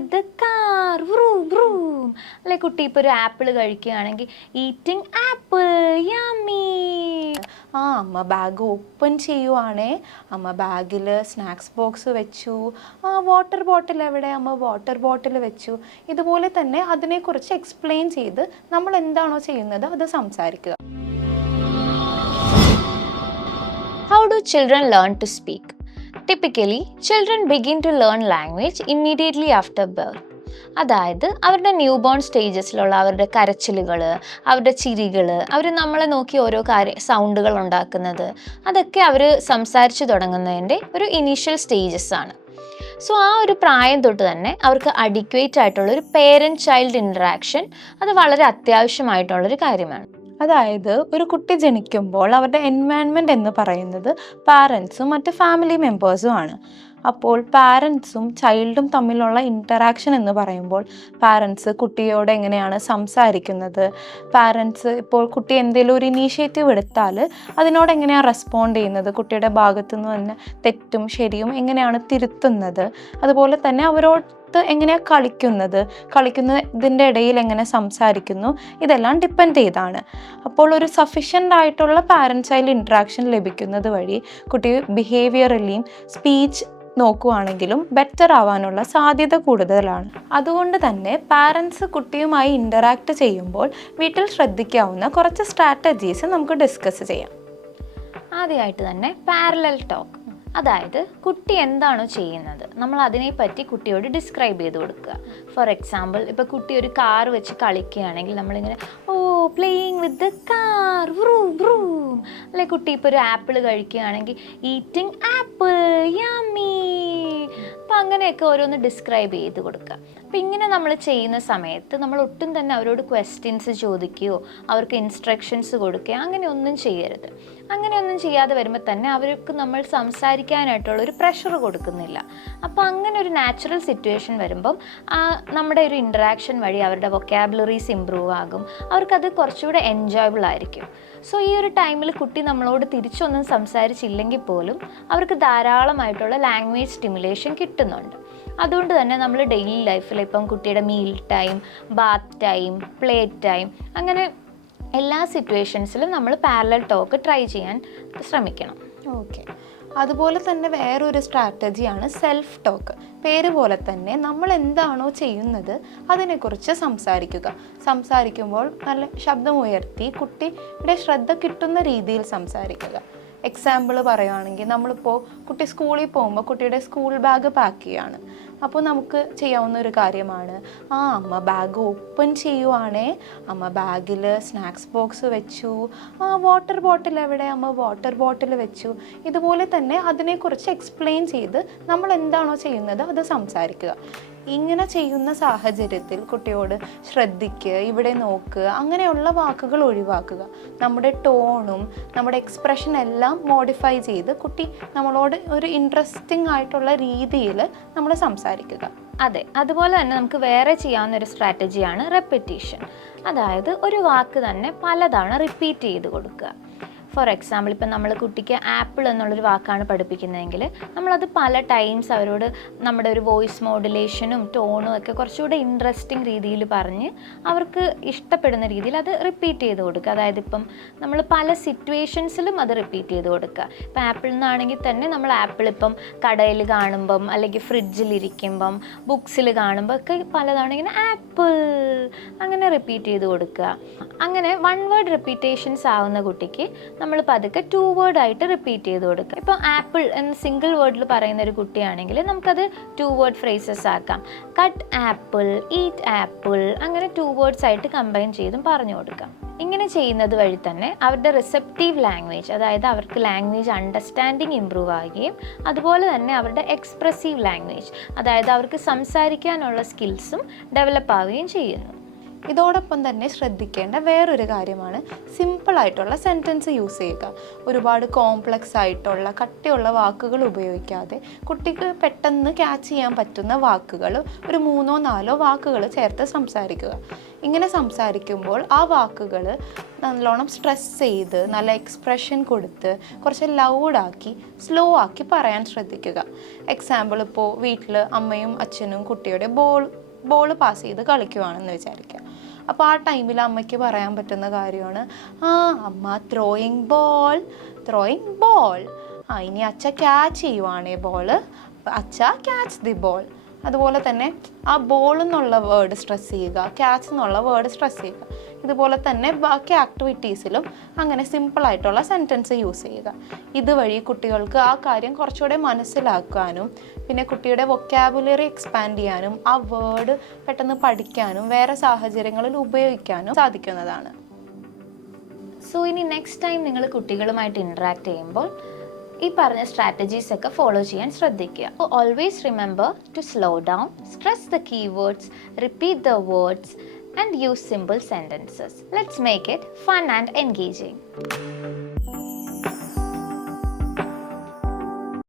With the car വ്രൂം വ്രൂം. അല്ലെ കുട്ടി ഇപ്പോൾ ഒരു ആപ്പിൾ കഴിക്കുകയാണെങ്കിൽ ഈറ്റിംഗ് ആപ്പിൾ യമ്മി. അമ്മ ബാഗ് ഓപ്പൺ ചെയ്യുവാണേ, അമ്മ ബാഗിൽ സ്നാക്സ് ബോക്സ് വെച്ചു. വാട്ടർ ബോട്ടിൽ എവിടെ, അമ്മ വാട്ടർ ബോട്ടിൽ വെച്ചു. ഇതുപോലെ തന്നെ അതിനെക്കുറിച്ച് എക്സ്പ്ലെയിൻ ചെയ്ത് നമ്മൾ എന്താണോ ചെയ്യുന്നത് അത് സംസാരിക്കുക. How do children learn to speak? Typically, children begin to learn language immediately after birth. അതായത് അവരുടെ ന്യൂ ബോൺ സ്റ്റേജസിലുള്ള അവരുടെ കരച്ചിലുകൾ, അവരുടെ ചിരികൾ, അവർ നമ്മളെ നോക്കി ഓരോ സൗണ്ടുകൾ ഉണ്ടാക്കുന്നത്, അതൊക്കെ അവർ സംസാരിച്ച് തുടങ്ങുന്നതിൻ്റെ ഒരു ഇനീഷ്യൽ സ്റ്റേജസ് ആണ്. സോ ആ ഒരു പ്രായം തൊട്ട് തന്നെ അവർക്ക് അഡിക്വേറ്റ് ആയിട്ടുള്ളൊരു പേരൻറ്റ് ചൈൽഡ് ഇൻറ്ററാക്ഷൻ അത് വളരെ അത്യാവശ്യമായിട്ടുള്ളൊരു കാര്യമാണ്. അതായത് ഒരു കുട്ടി ജനിക്കുമ്പോൾ അവരുടെ എൻവയൺമെൻറ്റ് എന്ന് പറയുന്നത് പാരൻസും മറ്റ് ഫാമിലി മെമ്പേഴ്സും ആണ്. അപ്പോൾ പാരൻസും ചൈൽഡും തമ്മിലുള്ള ഇൻറ്ററാക്ഷൻ എന്ന് പറയുമ്പോൾ പാരൻസ് കുട്ടിയോട് എങ്ങനെയാണ് സംസാരിക്കുന്നത്, പാരൻസ് ഇപ്പോൾ കുട്ടി എന്തെങ്കിലും ഒരു ഇനീഷ്യേറ്റീവ് എടുത്താൽ അതിനോട് എങ്ങനെയാണ് റെസ്പോണ്ട് ചെയ്യുന്നത്, കുട്ടിയുടെ ഭാഗത്തു നിന്ന് തന്നെ തെറ്റും ശരിയും എങ്ങനെയാണ് തിരുത്തുന്നത്, അതുപോലെ തന്നെ അവരോട് എങ്ങനെയാണ് കളിക്കുന്നതിൻ്റെ ഇടയിൽ എങ്ങനെ സംസാരിക്കുന്നു, ഇതെല്ലാം ഡിപ്പെൻഡ് ചെയ്താണ്. അപ്പോൾ ഒരു സഫിഷ്യൻ്റ് ആയിട്ടുള്ള പാരൻറ്റ് ചൈൽഡ് ഇൻട്രാക്ഷൻ ലഭിക്കുന്നത് വഴി കുട്ടി ബിഹേവിയറലിയും സ്പീച്ച് നോക്കുകയാണെങ്കിലും ബെറ്റർ ആവാനുള്ള സാധ്യത കൂടുതലാണ്. അതുകൊണ്ട് തന്നെ പാരൻസ് കുട്ടിയുമായി ഇൻ്ററാക്ട് ചെയ്യുമ്പോൾ വീട്ടിൽ ശ്രദ്ധിക്കാവുന്ന കുറച്ച് സ്ട്രാറ്റജീസ് നമുക്ക് ഡിസ്കസ് ചെയ്യാം. ആദ്യമായിട്ട് തന്നെ പാരലൽ ടോക്ക്. അതായത് കുട്ടി എന്താണോ ചെയ്യുന്നത് നമ്മൾ അതിനെപ്പറ്റി കുട്ടിയോട് ഡിസ്ക്രൈബ് ചെയ്ത് കൊടുക്കുക. ഫോർ എക്സാമ്പിൾ ഇപ്പോൾ കുട്ടി ഒരു കാർ വെച്ച് കളിക്കുകയാണെങ്കിൽ നമ്മളിങ്ങനെ പ്ലേയിങ് വിത്ത് ദ കാർ വ്രൂം വ്രൂം. അല്ലെ കുട്ടി ഇപ്പോൾ ഒരു ആപ്പിൾ കഴിക്കുകയാണെങ്കിൽ ഈറ്റിംഗ് ആപ്പിൾ യമ്മി. അപ്പം അങ്ങനെയൊക്കെ ഓരോന്ന് ഡിസ്ക്രൈബ് ചെയ്ത് കൊടുക്കുക. അപ്പം ഇങ്ങനെ നമ്മൾ ചെയ്യുന്ന സമയത്ത് നമ്മൾ ഒട്ടും തന്നെ അവരോട് ക്വസ്റ്റ്യൻസ് ചോദിക്കുകയോ അവർക്ക് ഇൻസ്ട്രക്ഷൻസ് കൊടുക്കുകയോ അങ്ങനെയൊന്നും ചെയ്യരുത്. അങ്ങനെയൊന്നും ചെയ്യാതെ വരുമ്പോൾ തന്നെ അവർക്ക് നമ്മൾ സംസാരിക്കാനായിട്ടുള്ളൊരു പ്രഷർ കൊടുക്കുന്നില്ല. അപ്പോൾ അങ്ങനെ ഒരു നാച്ചുറൽ സിറ്റുവേഷൻ വരുമ്പം നമ്മുടെ ഒരു ഇൻട്രാക്ഷൻ വഴി അവരുടെ വൊക്കാബുലറീസ് ഇമ്പ്രൂവ് ആകും, അവർക്കത് കുറച്ചുകൂടെ എൻജോയബിൾ ആയിരിക്കും. സോ ഈ ഒരു ടൈമിൽ കുട്ടി നമ്മളോട് തിരിച്ചൊന്നും സംസാരിച്ചില്ലെങ്കിൽ പോലും അവർക്ക് ധാരാളമായിട്ടുള്ള ലാംഗ്വേജ് സ്റ്റിമുലേഷൻ കിട്ടുന്നുണ്ട്. അതുകൊണ്ട് തന്നെ നമ്മൾ ഡെയിലി ലൈഫിൽ ഇപ്പം കുട്ടിയുടെ meal time, bath time, play time, അങ്ങനെ എല്ലാ സിറ്റുവേഷൻസിലും നമ്മൾ പാരലൽ ടോക്ക് ട്രൈ ചെയ്യാൻ ശ്രമിക്കണം. ഓക്കെ. അതുപോലെ തന്നെ വേറൊരു സ്ട്രാറ്റജിയാണ് സെൽഫ് ടോക്ക്. പേര് പോലെ തന്നെ നമ്മൾ എന്താണോ ചെയ്യുന്നത് അതിനെക്കുറിച്ച് സംസാരിക്കുമ്പോൾ നല്ല ശബ്ദമുയർത്തി കുട്ടിയുടെ ശ്രദ്ധ കിട്ടുന്ന രീതിയിൽ സംസാരിക്കുക. എക്സാമ്പിൾ പറയുകയാണെങ്കിൽ നമ്മളിപ്പോൾ കുട്ടി സ്കൂളിൽ പോകുമ്പോൾ കുട്ടിയുടെ സ്കൂൾ ബാഗ് പാക്ക് ചെയ്യുകയാണ്. അപ്പോൾ നമുക്ക് ചെയ്യാവുന്ന ഒരു കാര്യമാണ്, അമ്മ ബാഗ് ഓപ്പൺ ചെയ്യുവാണേ, അമ്മ ബാഗിൽ സ്നാക്സ് ബോക്സ് വെച്ചു. വാട്ടർ ബോട്ടിൽ എവിടെ, അമ്മ വാട്ടർ ബോട്ടിൽ വെച്ചു. ഇതുപോലെ തന്നെ അതിനെക്കുറിച്ച് എക്സ്പ്ലെയിൻ ചെയ്ത് നമ്മൾ എന്താണോ ചെയ്യുന്നത് അത് സംസാരിക്കുക. ഇങ്ങനെ ചെയ്യുന്ന സാഹചര്യത്തിൽ കുട്ടിയോട് ശ്രദ്ധിക്കുക, ഇവിടെ നോക്കുക, അങ്ങനെയുള്ള വാക്കുകൾ ഒഴിവാക്കുക. നമ്മുടെ ടോണും നമ്മുടെ എക്സ്പ്രഷൻ എല്ലാം മോഡിഫൈ ചെയ്ത് കുട്ടി നമ്മളോട് ഒരു ഇൻട്രസ്റ്റിംഗ് ആയിട്ടുള്ള രീതിയിൽ നമ്മൾ സംസാരിക്കുക. അതെ, അതുപോലെ തന്നെ നമുക്ക് വേറെ ചെയ്യാവുന്ന ഒരു സ്ട്രാറ്റജിയാണ് റെപ്പിറ്റീഷൻ. അതായത് ഒരു വാക്ക് തന്നെ പലതവണ റിപ്പീറ്റ് ചെയ്ത് കൊടുക്കുക. ഫോർ എക്സാമ്പിൾ ഇപ്പം നമ്മൾ കുട്ടിക്ക് ആപ്പിൾ എന്നുള്ളൊരു വാക്കാണ് പഠിപ്പിക്കുന്നതെങ്കിൽ നമ്മളത് പല ടൈംസ് അവരോട് നമ്മുടെ ഒരു വോയിസ് മോഡുലേഷനും ടോണും ഒക്കെ കുറച്ചുകൂടെ ഇൻട്രസ്റ്റിംഗ് രീതിയിൽ പറഞ്ഞ് അവർക്ക് ഇഷ്ടപ്പെടുന്ന രീതിയിൽ അത് റിപ്പീറ്റ് ചെയ്ത് കൊടുക്കുക. അതായത് ഇപ്പം നമ്മൾ പല സിറ്റുവേഷൻസിലും അത് റിപ്പീറ്റ് ചെയ്ത് കൊടുക്കുക. ഇപ്പം ആപ്പിൾ എന്നാണെങ്കിൽ തന്നെ നമ്മൾ ആപ്പിൾ ഇപ്പം കടയിൽ കാണുമ്പം അല്ലെങ്കിൽ ഫ്രിഡ്ജിലിരിക്കുമ്പം ബുക്സിൽ കാണുമ്പോൾ ഒക്കെ പലതവണ ഇങ്ങനെ ആപ്പിൾ അങ്ങനെ റിപ്പീറ്റ് ചെയ്ത് കൊടുക്കുക. അങ്ങനെ വൺ വേർഡ് റിപ്പീറ്റേഷൻസ് ആവുന്ന കുട്ടിക്ക് നമ്മൾ പതുക്കെ 2 വേർഡായിട്ട് റിപ്പീറ്റ് ചെയ്ത് കൊടുക്കുക. ഇപ്പോൾ ആപ്പിൾ എന്ന സിംഗിൾ വേർഡിൽ പറയുന്ന ഒരു കുട്ടിയാണെങ്കിൽ നമുക്കത് 2 വേർഡ് ഫ്രേസസ് ആക്കാം. കട്ട് ആപ്പിൾ, ഈറ്റ് ആപ്പിൾ, അങ്ങനെ 2 വേർഡ്സ് ആയിട്ട് കമ്പൈൻ ചെയ്തും പറഞ്ഞു കൊടുക്കാം. ഇങ്ങനെ ചെയ്യുന്നത് വഴി തന്നെ അവരുടെ റിസെപ്റ്റീവ് ലാംഗ്വേജ്, അതായത് അവർക്ക് ലാംഗ്വേജ് അണ്ടർസ്റ്റാൻഡിങ് ഇമ്പ്രൂവ് ആവുകയും അതുപോലെ തന്നെ അവരുടെ എക്സ്പ്രസീവ് ലാംഗ്വേജ്, അതായത് അവർക്ക് സംസാരിക്കാനുള്ള സ്കിൽസും ഡെവലപ്പ് ആവുകയും ചെയ്യുന്നു. ഇതോടൊപ്പം തന്നെ ശ്രദ്ധിക്കേണ്ട വേറൊരു കാര്യമാണ് സിമ്പിളായിട്ടുള്ള സെൻറ്റൻസ് യൂസ് ചെയ്യുക. ഒരുപാട് കോംപ്ലക്സ് ആയിട്ടുള്ള കട്ടിയുള്ള വാക്കുകൾ ഉപയോഗിക്കാതെ കുട്ടിക്ക് പെട്ടെന്ന് ക്യാച്ച് ചെയ്യാൻ പറ്റുന്ന വാക്കുകൾ, ഒരു 3-4 വാക്കുകൾ ചേർത്ത് സംസാരിക്കുക. ഇങ്ങനെ സംസാരിക്കുമ്പോൾ ആ വാക്കുകൾ നല്ലോണം സ്ട്രെസ് ചെയ്ത് നല്ല എക്സ്പ്രഷൻ കൊടുത്ത് കുറച്ച് ലൗഡാക്കി സ്ലോ ആക്കി പറയാൻ ശ്രദ്ധിക്കുക. എക്സാമ്പിൾ, ഇപ്പോൾ വീട്ടിൽ അമ്മയും അച്ഛനും കുട്ടിയുടെ ബോൾ പാസ് ചെയ്ത് കളിക്കുവാണെന്ന് വിചാരിക്കുക. അപ്പോൾ ആ ടൈമിൽ അമ്മയ്ക്ക് പറയാൻ പറ്റുന്ന കാര്യമാണ്, അമ്മ ത്രോയിങ് ബോൾ. ഇനി അച്ഛ ക്യാച്ച് ചെയ്യുവാണേ ബോൾ, അച്ഛ ക്യാച്ച് ദി ബോൾ. അതുപോലെ തന്നെ ആ ബോൾ എന്നുള്ള വേർഡ് സ്ട്രെസ് ചെയ്യുക, ക്യാച്ച് എന്നുള്ള വേർഡ് സ്ട്രെസ് ചെയ്യുക. ഇതുപോലെ തന്നെ ബാക്കി ആക്ടിവിറ്റീസിലും അങ്ങനെ സിമ്പിളായിട്ടുള്ള സെൻറ്റൻസ് യൂസ് ചെയ്യുക. ഇതുവഴി കുട്ടികൾക്ക് ആ കാര്യം കുറച്ചുകൂടെ മനസ്സിലാക്കാനും പിന്നെ കുട്ടിയുടെ വൊക്കാബുലറി എക്സ്പാൻഡ് ചെയ്യാനും ആ വേർഡ് പെട്ടെന്ന് പഠിക്കാനും വേറെ സാഹചര്യങ്ങളിൽ ഉപയോഗിക്കാനും സാധിക്കുന്നതാണ്. സോ ഇനി നെക്സ്റ്റ് ടൈം നിങ്ങൾ കുട്ടികളുമായിട്ട് ഇൻട്രാക്ട് ചെയ്യുമ്പോൾ ഈ പറഞ്ഞ സ്ട്രാറ്റജീസ് ഒക്കെ ഫോളോ ചെയ്യാൻ ശ്രദ്ധിക്കുക. Always remember to slow down, stress the keywords, repeat the words and use simple sentences. Let's make it fun and engaging.